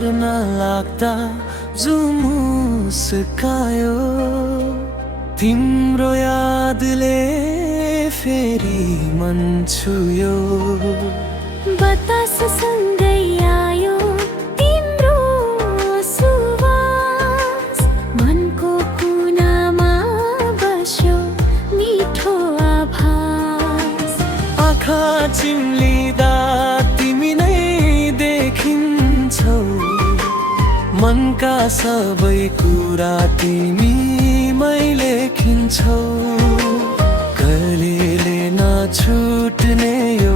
गर्न लाग्दा जो मुस्कायो तिम्रो यादले फेरि मन छुयो। बताससँगै आयो तिम्रो सुवास, मनको कुनामा बस्यो मिठो आभास। आँखा चिम्लिँदा तिमी नै देखिन्छौ, मनका सबै कुरा तिमीमै लेखिन्छौ। कहिल्यै नछुट्ने यो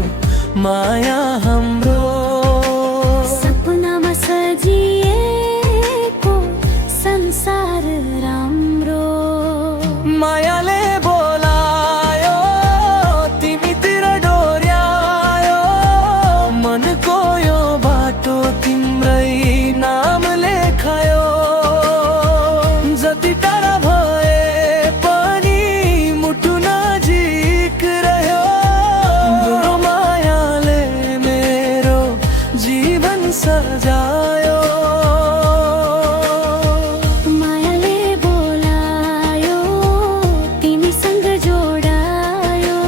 माया हाम्रो, सपनामा सजिएको संसार राम्रो। मायाले बोलायो तिमीतिर डोर्यायो, मनको यो बाटो तिम्रै नाम लेखायो। जति टाढा भए पनि मुटु नजिक रह्यो, मेरो मायाले मेरो जीवन सजायो। मायाले बोलायो तिमीसँग जोडायो,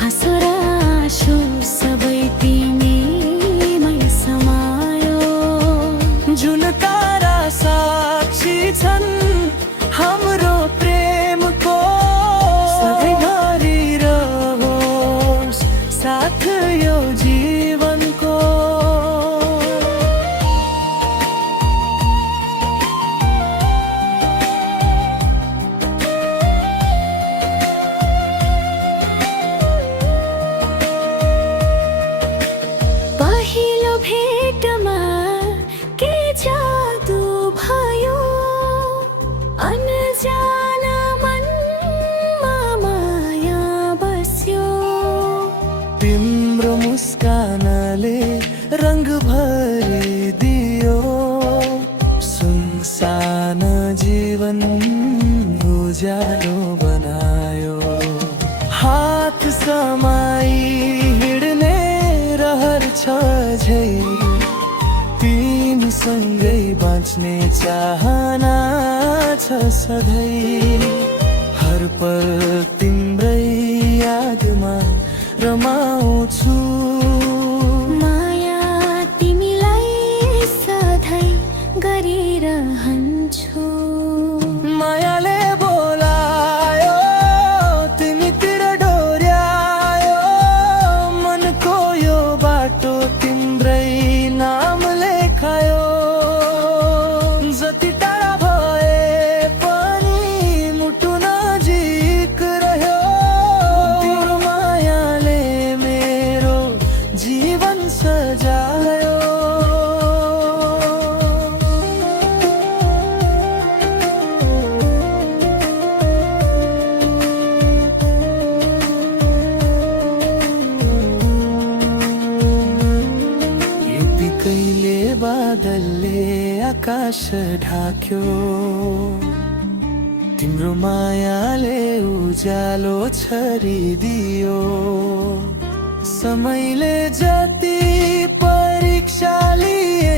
हाँसो र आँसु सबै तिमीमै समायो। जुन तारा साक्षी छन् हाम्रो प्रेमको, सधैँभरि रहोस् साथ यो जीवनको। पहिलो भेटमा के जादु भयो, अनजान मनमा माया बस्यो। तिम्रो मुस्कानले रंग भरिदियो, सुनसान जीवन उज्यालो बनायो। हात समाई हिँड्ने रहर छ झै, तिमीसँगै बाँच्ने चाहना छ सधैँ। हर पल तिम्रै यादमा रमाउँछु, माया तिमीलाई सधैँ गरिरहन्छु। मायाले बोलायो तिमीतिर डोर्यायो, मनको यो बाटो तिम्रै नाम लेखायो। जति टाढा भए पनि मुटु नजिक रह्यो, तिम्रो मायाले मेरो जीवन सजायो। यतिकैले बादलले आकाश ढाक्यो, तिम्रो मायाले उज्यालो छरिदियो। समयले जति परीक्षा लिए